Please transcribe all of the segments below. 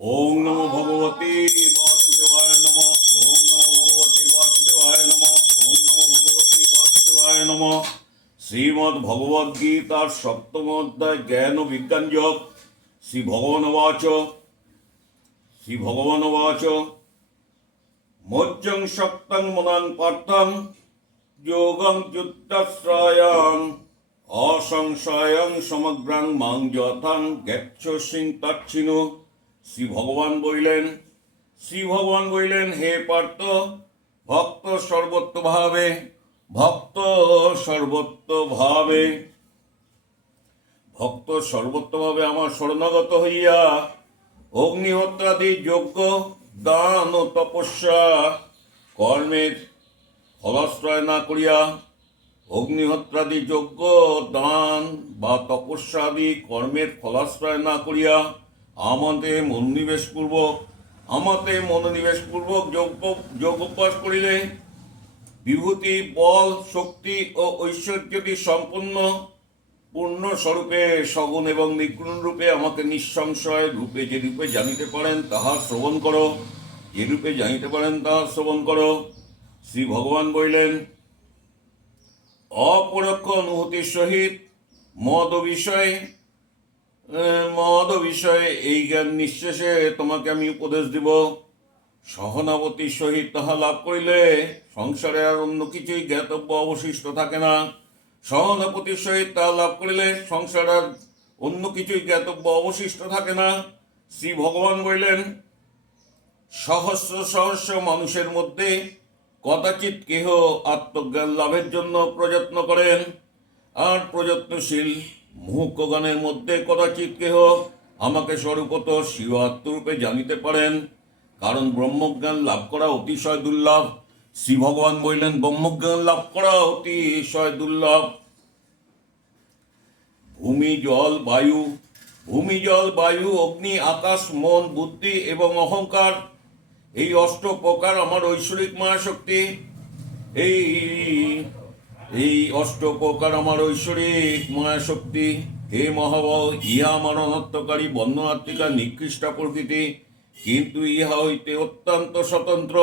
ওং নমো ভগবতে বাসুদেবায় নম। ওং নমো ভগবতে বাসুদেবায় নম। ওং নমো ভগবতে বাসুদেবায় নম। শ্রীমদ্ ভগবদ গীতার সপ্তম অধ্যায় জ্ঞান বিজ্ঞান যোগ। শ্রী ভগবান বাচ শ্রী ভগবান বাচ মোজ্জং শক্তং মনাং পার্থং যোগং যুদ্ধাশ্রয়ং অসংশয়ং সমগ্রাং মাং যথাং গেচ্ছ সিং তচ্ছিনু শ্রী ভগবান বইলেন শ্রী ভগবান বইলেন হে পার্থ, ভক্ত সর্বত্রভাবে ভক্ত সর্বত্রভাবে ভক্ত সর্বত্রভাবে আমার শরণাগত হইয়া, অগ্নিহোত্রাদি যজ্ঞ, দান ও তপস্যা কর্মের ফলাশ্রয় না করিয়া, অগ্নিহোত্রাদি যজ্ঞ, দান বা তপস্যাদি কর্মের ফলাশ্রয় না করিয়া আমাতে মনোনিবেশ পূর্বক আমাতে মনোনিবেশ পূর্বক যোগ্য যোগ্যোপাস করিলে বিভূতি, বল, শক্তি ও ঐশ্বর্যটি সম্পূর্ণ পূর্ণ স্বরূপে সগুণ এবং নিগুণ রূপে আমাকে নিঃসংশয় রূপে যে রূপে জানিতে পারেন তাহা শ্রবণ করো। যে রূপে জানিতে পারেন তাহা শ্রবণ করো। শ্রী ভগবান বলিলেন, অপরোক্ষ অনুভূতির সহিত মদ বিষয়ে মদ বিষয়ে এই জ্ঞান নিঃশেষে তোমাকে আমি উপদেশ দিব। সহনাবতীর সহিত তাহা লাভ করিলে সংসারে আর অন্য কিছুই জ্ঞাতব্য অবশিষ্ট থাকে না। সহনাপতির সহিত তাহা লাভ করিলে সংসার আর অন্য কিছুই জ্ঞাতব্য অবশিষ্ট থাকে না। শ্রী ভগবান বললেন, সহস্র সহস্র মানুষের মধ্যে কদাচিৎ কেহ আত্মজ্ঞান লাভের জন্য প্রযত্ন করেন। আর প্রযত্নশীল মুহুকগণের মধ্যে কদাচিৎ কেহ আমাকে স্বরূপত শিব আত্মরূপে জানিতে পারেন, কারণ ব্রহ্মজ্ঞান লাভ করা অতিশয় দুর্লভ। শ্রী ভগবান বললেন, ব্রহ্মজ্ঞান লাভ করা অতিশয় দুর্লভ। ভূমি, জল, বায়ু, ভূমি, জল, বায়ু, অগ্নি, আকাশ, মন, বুদ্ধি এবং অহংকার, এই অষ্ট প্রকার আমার ঐশ্বরিক মহাশক্তি এই এই অষ্ট প্রকার আমার ঐশ্বরিক মহাশক্তি হে মহাবহ ইহা আমার অনর্থকারী বর্ণনাত্মিকা নিকৃষ্টা প্রকৃতি। কিন্তু ইহা হইতে অত্যন্ত স্বতন্ত্র।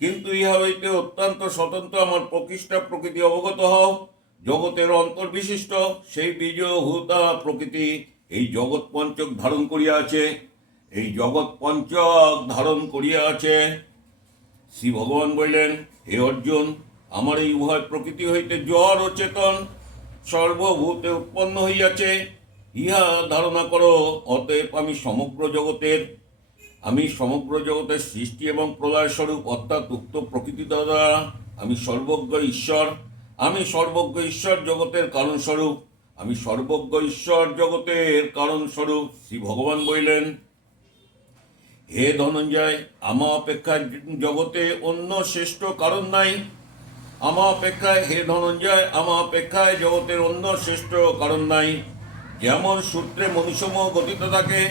কিন্তু ইহা হইতে অত্যন্ত স্বতন্ত্র আমার প্রকৃষ্টা প্রকৃতি অবগত হও। জগতের অন্তর্বিশিষ্ট সেই বীজ হুতা প্রকৃতি এই জগৎ পঞ্চক ধারণ করিয়া আছে এই জগৎ পঞ্চক ধারণ করিয়া আছে শ্রী ভগবান বললেন, হে অর্জুন আমার এই উভয় প্রকৃতি হইতে জ্বর ও চেতন সর্বভূতে উৎপন্ন হইয়াছে। ইহা ধারণা করো, অতএব আমি সমগ্র জগতের, আমি সমগ্র জগতের সৃষ্টি এবং প্রলয় স্বরূপ অর্থাৎ উক্ত প্রকৃতি দ্বারা আমি সর্বজ্ঞ ঈশ্বর, আমি সর্বজ্ঞ ঈশ্বর জগতের কারণ স্বরূপ, আমি সর্বজ্ঞ ঈশ্বর জগতের কারণ স্বরূপ, শ্রী ভগবান বললেন, হে ধনঞ্জয় আমা অপেক্ষা জগতে অন্য শ্রেষ্ঠ কারণ নাই। আমা অপেক্ষায় হে ধনঞ্জয় আমা অপেক্ষায় জগতের অন্য শ্রেষ্ঠ, কারণ নাই। যেমন সূত্রে মনুষ্যম গঠিত থাকে,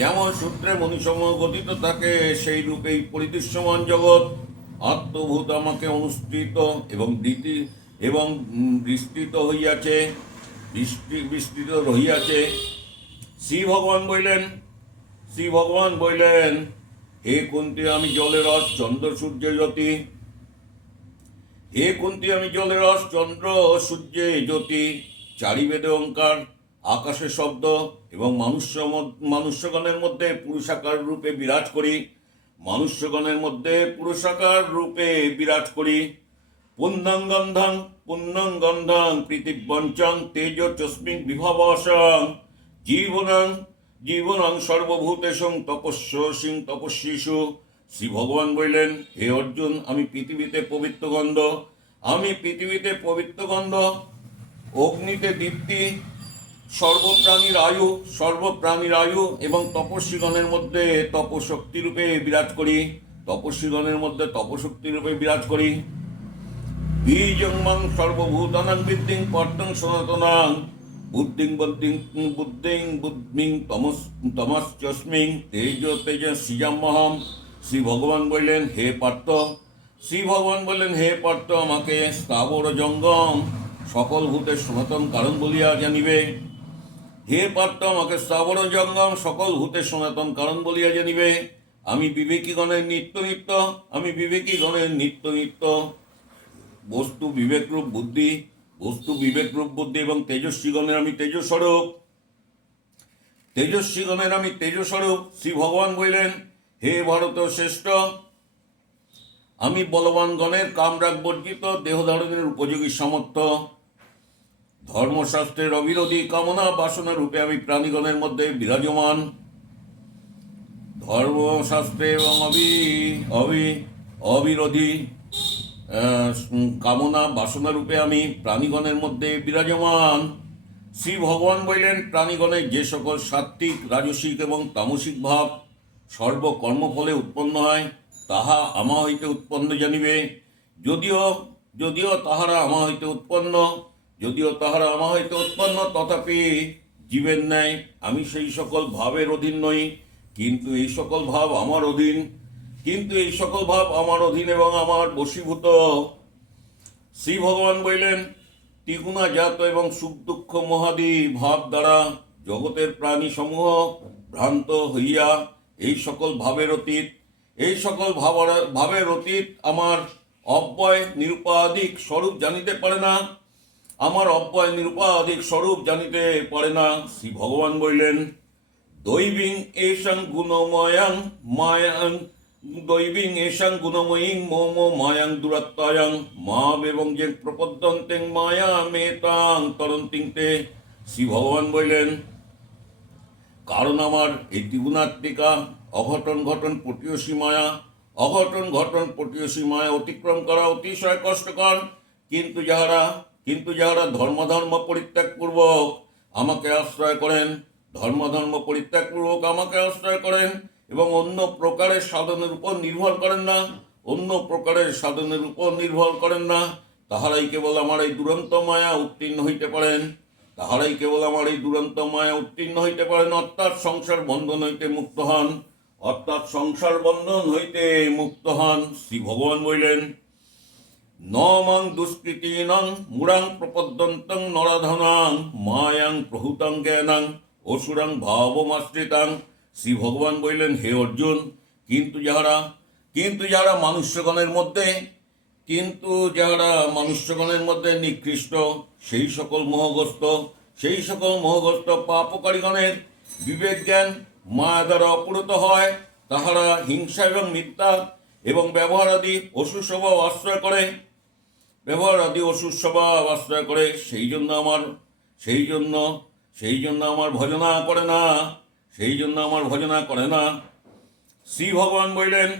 যেমন সূত্রে মনুষ্যম গঠিত থাকে, সেই রূপেই পরিদৃশ্যমান জগৎ। আত্মভূত আমাকে অনুষ্ঠিত এবং দ্বিতি এবং বিস্তৃত হইয়াছে, বিস্তৃ, বিস্তৃত রহিয়াছে। শ্রী ভগবান বললেন, শ্রী ভগবান বললেন, হে কুন্তি, আমি জলের রস, চন্দ্র, সূর্য, জ্যোতি হে কুন্তি আমি জলের রস, চন্দ্র সূর্যে জ্যোতি চারি বেদে ওঙ্কার, আকাশে শব্দ এবং মনুষ্য মনুষ্যগণের মধ্যে পুরুষাকার রূপে বিরাজ করি, মনুষ্যগণের মধ্যে পুরুষাকার রূপে বিরাজ করি। পুণ্যং গন্ধং পুণ্যং গন্ধং পৃথিবঞ্চং তেজ চস্মিং বিভবসং, জীবনং জীবনং সর্বভূতেশং তপস্য সিং তপস্বীষু শ্রী ভগবান বললেন, হে অর্জুন, আমি পৃথিবীতে পবিত্র গন্ধ, আমি পৃথিবীতে পবিত্র গন্ধ। অগ্নিতে দীপ্তি, সর্বপ্রাণীর আয়ু সর্বপ্রাণীর আয়ু এবং তপস্বীগণের মধ্যে তপশক্তি রূপে বিরাজ করি। তপস্বীগণের মধ্যে তপশক্তি রূপে বিরাজ করি। বীজং সর্বভূতানাং বিদ্ধিং পর্তং সনাতনাং বুদ্ধিং বুদ্ধিং বুদ্ধিং বুদ্ধিং তমস, তমস্যস্মিং তেজ তেজ সৃজাম্যহম। শ্রী ভগবান বললেন, হে পার্থ, শ্রী ভগবান বললেন, হে পার্থ, আমাকে স্থাবর জঙ্গম, সকল ভূতের সনাতন কারণ বলিয়া জানিবে। হে পার্থ, আমাকে স্থাবর জঙ্গম, সকল ভূতের সনাতন কারণ বলিয়া জানিবে। আমি বিবেকীগণের নিত্য নিত্য, আমি বিবেকীগণের নিত্য নিত্য। বস্তু বিবেকরূপ বুদ্ধি, বস্তু বিবেকরূপ বুদ্ধি এবং তেজস্বীগণের আমি তেজস্বরূপ। তেজস্বীগণের আমি তেজস্বরূপ। শ্রী ভগবান বললেন হে ভারত শ্রেষ্ঠ আমি বলবানগণের কামরাগ বর্জিত দেহ ধারণের উপযোগী সামর্থ্য, ধর্মশাস্ত্রের অবিরোধী কামনা বাসনা রূপে আমি প্রাণীগণের মধ্যে বিরাজমান। ধর্মশাস্ত্রে এবং অবি অবি, অবিরোধী কামনা বাসনা রূপে আমি প্রাণীগণের মধ্যে বিরাজমান। শ্রী ভগবান বললেন, প্রাণীগণের যে সকল সাত্ত্বিক, রাজসিক এবং তামসিক ভাব সর্বকর্মফলে উৎপন্ন হয়, তাহা আমা হইতে উৎপন্ন জানিবে। যদিও যদিও তাহারা আমা হইতে উৎপন্ন, যদিও তাহারা আমা হইতে উৎপন্ন, তথাপি জীবের ন্যায় আমি সেই সকল ভাবের অধীন নই, কিন্তু এই সকল ভাব আমার অধীন, কিন্তু এই সকল ভাব আমার অধীন এবং আমার বশীভূত। শ্রী ভগবান বললেন, ত্রিগুণা জাত এবং সুখ দুঃখ মহাদি ভাব দ্বারা জগতের প্রাণী সমূহ ভ্রান্ত হইয়া এই সকল ভাবের অতীত, এই সকল ভাবার- ভাবের অতীত আমার অব্যয় নিরুপাধিক স্বরূপ জানিতে পারে না। আমার অব্যয় নিরুপাধিক স্বরূপ জানিতে পারে না। শ্রী ভগবান বললেন, দৈবিং এষাং গুণময়াং মায়াং, দৈবিং এষাং গুণময়ীং মোম মায়াং দুরাত্মায়াং, মাম এবং যে প্রপদ্যন্তেং মায়া মেতাং তরন্তিং তে শ্রী ভগবান বললেন কারণ আমার এই ত্রিগুণাত্মিকা অঘটন ঘটন পটীয়সী মায়া, অঘটন ঘটন পটীয়সী মায়া অতিক্রম করা অতিশয় কষ্টকর। কিন্তু যাহারা কিন্তু যাহারা ধর্মধর্ম পরিত্যাগ পূর্বক আমাকে আশ্রয় করেন, ধর্মধর্ম পরিত্যাগ পূর্বক আমাকে আশ্রয় করেন এবং অন্য প্রকারের সাধনের উপর নির্ভর করেন না, অন্য প্রকারের সাধনের উপর নির্ভর করেন না, তাহারাই কেবল আমার এই দুরন্ত মায়া উত্তীর্ণ হইতে পারেন। তাহারাই কেবল আমার এই দুরন্ত মায়া উত্তীর্ণ হইতে পারেন। অর্থাৎ সংসার বন্ধন হইতে মুক্ত হন। অর্থাৎ সংসার বন্ধন হইতে মুক্ত হন, শ্রী ভগবান বললেন। নমং দুষ্কৃতীনং, মুরাং প্রপদ্যন্তং, নরাধনাং, মায়াং প্রহুতং জ্ঞানাং, অসুরাং ভাবমাশ্রিতাং। শ্রী ভগবান বললেন, হে অর্জুন, কিন্তু যাহারা কিন্তু যাহারা মানুষ্যগণের মধ্যে কিন্তু যারা মানুষ্যগণের মধ্যে নিকৃষ্ট, সেই সকল মোহগ্রস্ত, সেই সকল মোহগ্রস্ত পাপকারীগণের বিবেক জ্ঞান মায়া দ্বারা অপূরত হয়, তাহারা হিংসা এবং মিথ্যা এবং ব্যবহার আদি অসুর স্বভাব আশ্রয় করে। ব্যবহার আদি অসুর স্বভাব আশ্রয় করে, সেই জন্য আমার, সেই জন্য সেই জন্য আমার ভজনা করে না, সেই জন্য আমার ভজনা করে না। শ্রী ভগবান বললেন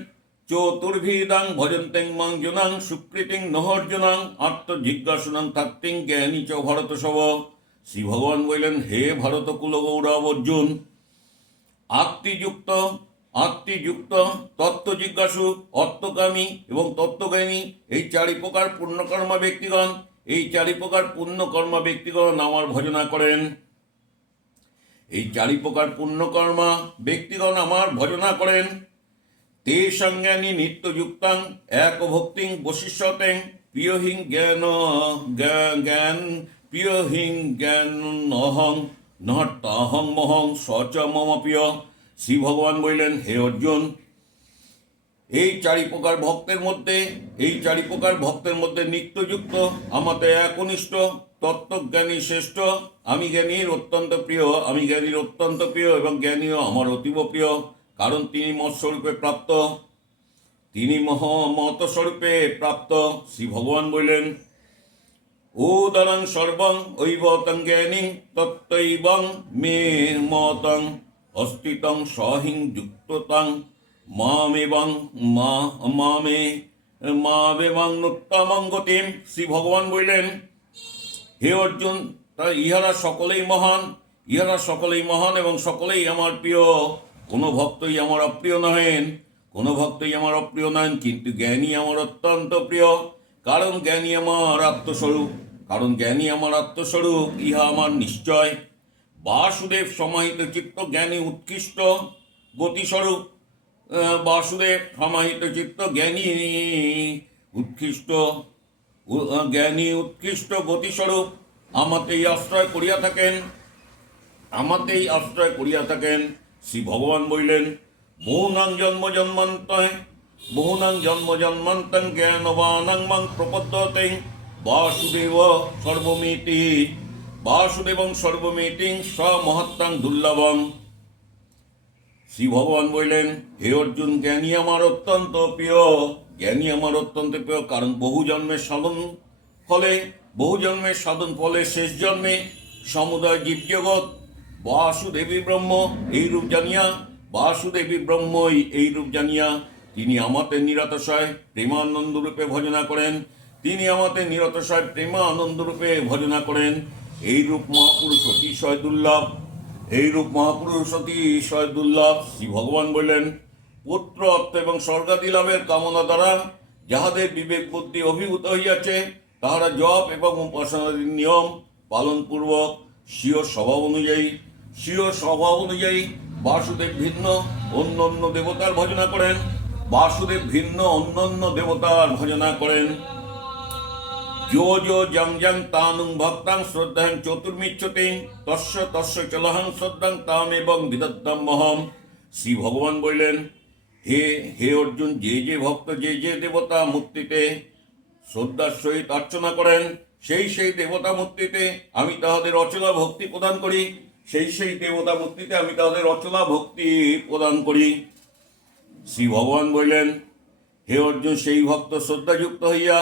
চতুর্ভিদাং ভজন্তেং মাং জনাং সুকৃতিং নহর্জনাং আত্মজিজ্ঞাসুনাং তাত্তিং জ্ঞানী চ ভরত সব শ্রী ভগবান বললেন হে ভরত কুল গৌরব অর্জুন আত্মিযুক্ত আত্মিযুক্ত তত্ত্ব জিজ্ঞাসু অর্থকামী এবং তত্ত্বজ্ঞানী, এই চারি প্রকার পুণ্যকর্মা ব্যক্তিগণ, এই চারি প্রকার পুণ্যকর্মা ব্যক্তিগণ আমার ভজনা করেন। এই চারি প্রকার পুণ্যকর্মা ব্যক্তিগণ আমার ভজনা করেন। তে সঙ্জ্ঞানী নিত্যযুক্তাং এক ভক্তিং বশিষ্যতেং প্রিয়হিং জ্ঞান, জ্ঞা- জ্ঞান প্রিয়হিং জ্ঞান নহং নহতাহং মহং সচ মম প্রিয়। শ্রী ভগবান বললেন, হে অর্জুন, এই চারি প্রকার ভক্তের মধ্যে, এই চারি প্রকার ভক্তের মধ্যে নিত্যযুক্ত আমাতে একনিষ্ঠ, তত্ত্বজ্ঞানী শ্রেষ্ঠ, আমি জ্ঞানীর অত্যন্ত প্রিয়, আমি জ্ঞানীর অত্যন্ত প্রিয় এবং জ্ঞানীও আমার অতীব প্রিয়। কারণ তিনি মৎস্বরূপে প্রাপ্ত। তিনি মহ মতস্বরূপে প্রাপ্ত, শ্রী ভগবান বললেন, উদরং সর্বং ঐবতং জ্ঞানীং তত্ত্বৈবং মে মতং অস্তিতং সহিং যুক্ততাং মামেবং মা, মামে মাবেবং নুত্তমং গতিম। শ্রী ভগবান বললেন, হে অর্জুন, তা ইহারা সকলেই মহান, ইহারা সকলেই মহান এবং সকলেই আমার প্রিয়। কোনো ভক্তই আমার অপ্রিয় নহেন, কোনো ভক্তই আমার অপ্রিয় নহেন কিন্তু জ্ঞানী আমার অত্যন্ত প্রিয়। কারণ জ্ঞানী আমার আত্মস্বরূপ, কারণ জ্ঞানী আমার আত্মস্বরূপ, ইহা আমার নিশ্চয়। বাসুদেব সমাহিত চিত্ত জ্ঞানী উৎকৃষ্ট, গতিস্বরূপ বাসুদেব সমাহিত চিত্ত জ্ঞানী উৎকৃষ্ট। জ্ঞানী উৎকৃষ্ট, গতিস্বরূপ, আমাতেই আশ্রয় করিয়া থাকেন, আমাতেই আশ্রয় করিয়া থাকেন। শ্রী ভগবান বললেন, বহুনাং জন্ম জন্মান্তয় বহুনাং জন্ম জন্মান্তং জ্ঞানবানাং মাং প্রপদ্যতে, বাসুদেব সর্বমিতি, বাসুদেবং সর্বমিতিং স মহাত্মাং দুর্লভম। শ্রী ভগবান বললেন, হে অর্জুন, জ্ঞানী আমার অত্যন্ত প্রিয়। জ্ঞানী আমার অত্যন্ত প্রিয়, কারণ বহু জন্মের সাধন ফলে, বহু জন্মের সাধন ফলে শেষ জন্মে সমুদয় জীবজগৎ বাসুদেবী ব্রহ্ম, এই রূপ জানিয়া, বাসুদেবী ব্রহ্মই এই রূপ জানিয়া, তিনি আমাতে নিরতশয় প্রেমানন্দ রূপে ভজনা করেন। তিনি আমাতে নিরতশয় প্রেমানন্দ রূপে ভজনা করেন। এই রূপ মহাপুরুষ অতিশয় দুর্লভ। এই রূপ মহাপুরুষ অতিশয় দুর্লভ। শ্রী ভগবান বললেন, পুত্র অর্থ এবং স্বর্গাদি লাভের কামনা দ্বারা যাহাদের বিবেক বুদ্ধি অভিভূত হইয়াছে, তাহারা জপ এবং উপাসনাদির নিয়ম পালনপূর্বক স্বীয় স্বভাব অনুযায়ী স্বীয় স্বভাব অনুযায়ী বাসুদেব ভিন্ন অন্য অন্য দেবতার ভজনা করেন। বাসুদেব ভিন্ন অন্য অন্য দেবতার ভজনা করেন। যো যো জং জং তানুং ভক্তাং শ্রদ্ধাং চতুর্মিচ্ছতে, তস্য তস্য চলহং শ্রদ্ধাং তাম এবং বিদত্তাম মহম। শ্রী ভগবান বললেন, হে হে অর্জুন, যে যে ভক্ত, যে যে দেবতা মূর্তিতে শ্রদ্ধার সহিত অর্চনা করেন, সেই সেই দেবতা মূর্তিতে আমি তাহাদের অচলা ভক্তি প্রদান করি। সেই সেই দেবতা মূর্তিতে আমি তাদের অচলা ভক্তি প্রদান করি। শ্রী ভগবান বললেন, হে অর্জুন, সেই ভক্ত শ্রদ্ধাযুক্ত হইয়া,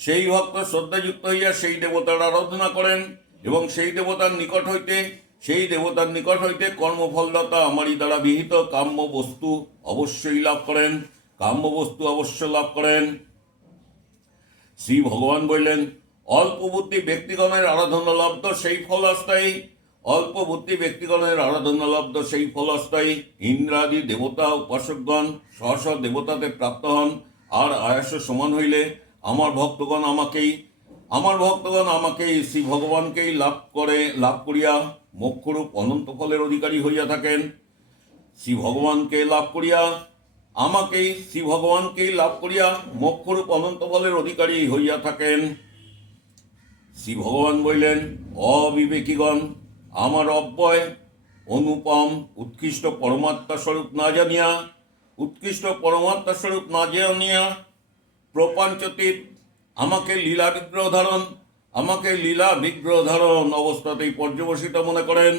সেই ভক্ত শ্রদ্ধাযুক্ত হইয়া সেই দেবতার আরাধনা করেন এবং সেই দেবতার নিকট হইতে, সেই দেবতার নিকট হইতে কর্মফলদাতা আমারই দ্বারা বিহিত কাম্য বস্তু অবশ্যই লাভ করেন। কাম্য বস্তু অবশ্য লাভ করেন। শ্রী ভগবান বললেন, অল্প বুদ্ধি ব্যক্তিগণের আরাধনা লব্ধ সেই ফল অস্থায়ী অল্প ব্যক্তিগণের আরাধনা লব্ধ সেই ফল অস্থায়ী ইন্দ্রাদি দেবতা উপাসকগণ স্ব দেবতাতে প্রাপ্ত হন। আর আয়াস সমান হইলে আমার ভক্তগণ আমাকেই, আমার ভক্তগণ আমাকেই শ্রী ভগবানকেই লাভ করে, লাভ করিয়া মোক্ষরূপ অনন্ত ফলের অধিকারী হইয়া থাকেন। শ্রী ভগবানকে লাভ করিয়া, আমাকেই শ্রী ভগবানকেই লাভ করিয়া মোক্ষরূপ অনন্ত ফলের অধিকারী হইয়া থাকেন। শ্রী ভগবান বললেন, অবিবেকীগণ আমার অব্যয় অনুপম উৎকৃষ্ট পরমাত্মা স্বরূপ না জানিয়া, উৎকৃষ্ট পরমাত্মা স্বরূপ না জানিয়া প্রপঞ্চতীত আমাকে লীলা বিগ্রহ ধারণ, আমাকে লীলা বিগ্রহ ধারণ অবস্থাতেই পর্যবসিত মনে করেন।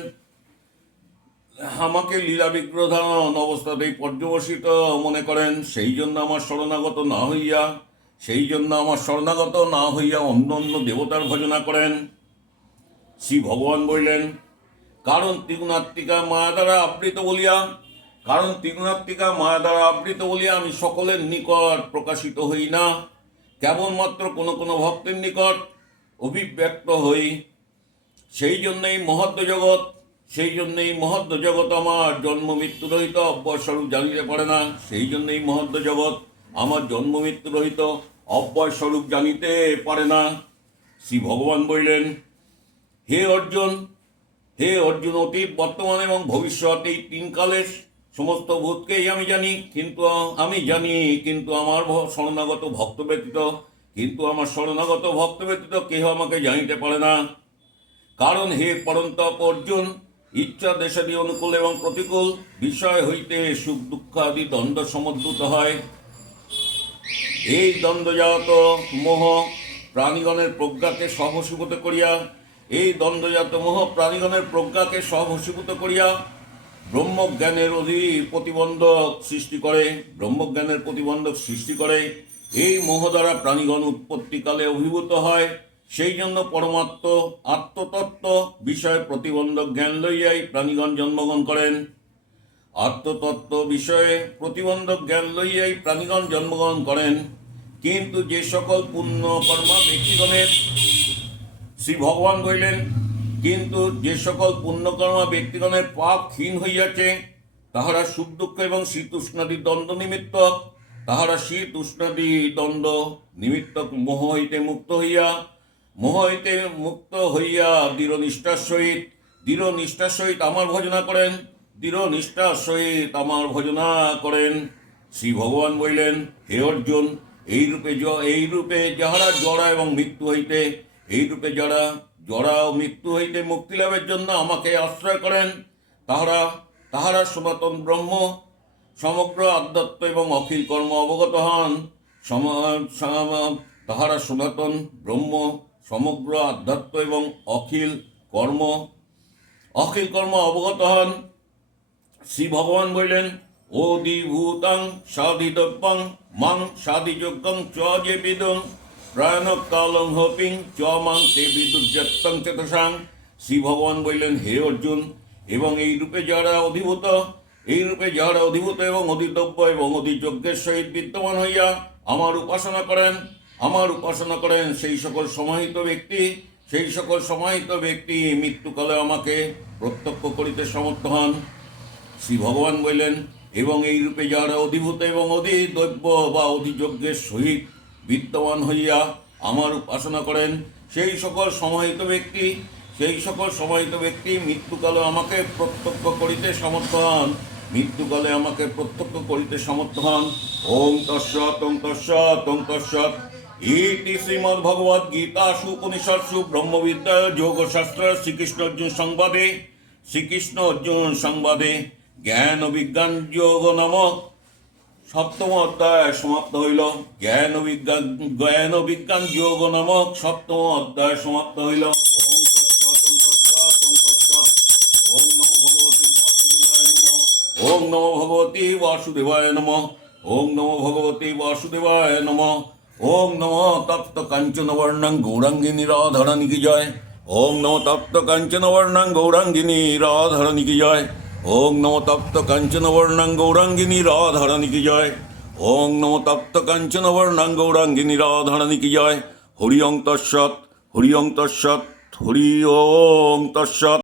আমাকে লীলা বিগ্রহ ধারণ অবস্থাতেই পর্যবসিত মনে করেন। সেই জন্য আমার শরণাগত না হইয়া, সেই জন্য আমার শরণাগত না হইয়া অন্য অন্য দেবতার ভজনা করেন। শ্রী ভগবান বললেন, কারণ ত্রিগুণাত্মিকা মায়া দ্বারা আবৃত বলিয়া, কারণ ত্রিগুণাত্মিকা মায়া দ্বারা আবৃত বলিয়া আমি সকলের নিকট প্রকাশিত হই না। কেবলমাত্র কোনো কোনো ভক্তের নিকট অভিব্যক্ত হই। সেই জন্যই মহদ্দ জগৎ, সেই জন্যই মহদ্দ জগৎ আমার জন্ম মৃত্যু রহিত, অব্যয়স্বরূপ জানিতে পারে না। সেই জন্যই মহদ্দ জগৎ আমার জন্ম মৃত্যু রহিত, অব্যয়স্বরূপ জানিতে পারে না। শ্রী ভগবান বললেন হে অর্জুন হে অর্জুন অতীত, বর্তমান এবং ভবিষ্যৎ, এই তিন কালের সমস্ত ভূতকেই আমি জানি, কিন্তু আমি জানি, কিন্তু আমার শরণাগত ভক্ত ব্যতীত, কিন্তু আমার শরণাগত ভক্ত ব্যতীত কেহ আমাকে জানিতে পারে না। কারণ হে পরন্তপ অর্জুন, ইচ্ছা দেশাদি অনুকূল এবং প্রতিকূল, বিষয় হইতে সুখ দুঃখ আদি দ্বন্দ্ব সমুদ্রত হয়। এই দ্বন্দ্বজাত মোহ প্রাণীগণের প্রজ্ঞাকে সহসীভূত করিয়া এই দ্বন্দ্বজাত মোহ প্রাণীগণের প্রজ্ঞাকে সহসীভূত করিয়া ব্রহ্মজ্ঞানের অধি প্রতিবন্ধক সৃষ্টি করে, ব্রহ্মজ্ঞানের প্রতিবন্ধক সৃষ্টি করে। এই মোহ দ্বারা প্রাণীগণ উৎপত্তিকালে অভিভূত হয়। সেই জন্য পরমাত্ম, আত্মতত্ত্ব বিষয়ে প্রতিবন্ধক জ্ঞান লইয়াই প্রাণীগণ জন্মগ্রহণ করেন। আত্মতত্ত্ব বিষয়ে প্রতিবন্ধক জ্ঞান লইয়াই প্রাণীগণ জন্মগ্রহণ করেন। কিন্তু যে সকল পুণ্য কর্মা ব্যক্তিগণের শ্রী ভগবান কহিলেন, কিন্তু যে সকল পুণ্যকর্মা ব্যক্তিগণের পাপ ক্ষীণ হইয়াছে, তাহারা সুখ দুঃখ এবং শীতুষ্ণাদি দ্বন্দ্ব নিমিত্তক তাহারা শীত উষ্ণাদি দ্বন্দ্ব নিমিত্তক মোহ হইতে মুক্ত হইয়া, মোহ হইতে মুক্ত হইয়া দৃঢ় নিষ্ঠার সহিত, দৃঢ় নিষ্ঠার সহিত আমার ভজনা করেন, দৃঢ় নিষ্ঠার সহিত আমার ভজনা করেন। শ্রী ভগবান বললেন হে অর্জুন এই রূপে জ- এই রূপে যাহারা জড়া এবং মৃত্যু হইতে এই রূপে যারা জরা ও মৃত্যু হইতে মুক্তি লাভের জন্য আমাকে আশ্রয় করেন, তাহারা তাহারা সনাতন ব্রহ্ম, সমগ্র আধ্যাত্ম এবং অখিল কর্ম অবগত হন। তাহারা সনাতন ব্রহ্ম, সমগ্র আধ্যাত্ম এবং অখিল কর্ম অখিল কর্ম অবগত হন। শ্রী ভগবান বললেন, অধিভূতং সাধিতব্যং, মাং সাধিযোগ্যং চ প্রয়াণ কালং হপিং চমাং তে বিদুর্যত্তং চেতসাং শ্রী ভগবান বললেন, হে অর্জুন, এবং এই রূপে যারা অধিভূত, এই রূপে যারা অধিভূত এবং অধিতব্য এবং অধিযজ্ঞের সহিত বিদ্যমান হইয়া আমার উপাসনা করেন, আমার উপাসনা করেন সেই সকল সমাহিত ব্যক্তি, সেই সকল সমাহিত ব্যক্তি মৃত্যুকালে আমাকে প্রত্যক্ষ করিতে সমর্থ হন। শ্রী ভগবান বললেন, এবং এই রূপে যারা অধিভূত এবং অধিদৈব্য বা অধিযজ্ঞের সহিত বিদ্যমান হইয়া আমার উপাসনা করেন। সেই সকল সমাহিত ব্যক্তি, সেই সকল সমাহিত ব্যক্তি মৃত্যুকালে আমাকে প্রত্যক্ষ করিতে সমর্থ হন মৃত্যুকালে আমাকে প্রত্যক্ষ করিতে সমর্থ হন ওম তস্যৎ ওম তস্যৎ ওম তস্যৎ ইতি শ্রীমদ্ ভগবদ গীতাসু উপনিষৎসু ব্রহ্মবিদ্যা যোগশাস্ত্র শ্রীকৃষ্ণ অর্জুন সংবাদে। শ্রীকৃষ্ণ অর্জুন সংবাদে জ্ঞান ও বিজ্ঞান যোগ নামক সপ্তম অধ্যায় সমাপ্ত হইল। জ্ঞান বিজ্ঞান জ্ঞান বিজ্ঞান যোগ নামক সপ্তম অধ্যায় সমাপ্ত হইল। ওম নমো ভগবতে বাসুদেবায় নমঃ ওম নমো ভগবতী বাসুদেবায় নমঃ ওম নমো তপ্ত কাঞ্চন বর্ণং গৌরাঙ্গিনী রাধারানী কি জয়? ওম নমো তপ্ত কাঞ্চন বর্ণং গৌরাঙ্গিনী রাধারানী কি জয়? ওম নমতপ্ত কাঞ্চন বর্ণাঙ্গ গৌরাঙ্গিনী রাধারানী কি জয়? ওং নমতপ্ত কাঞ্চন বর্ণাঙ্গ গৌরাঙ্গিনী রাধারানী কি জয়? হরি অং তৎসৎ, হরি অং তৎসৎ, হরি ওং তৎসৎ।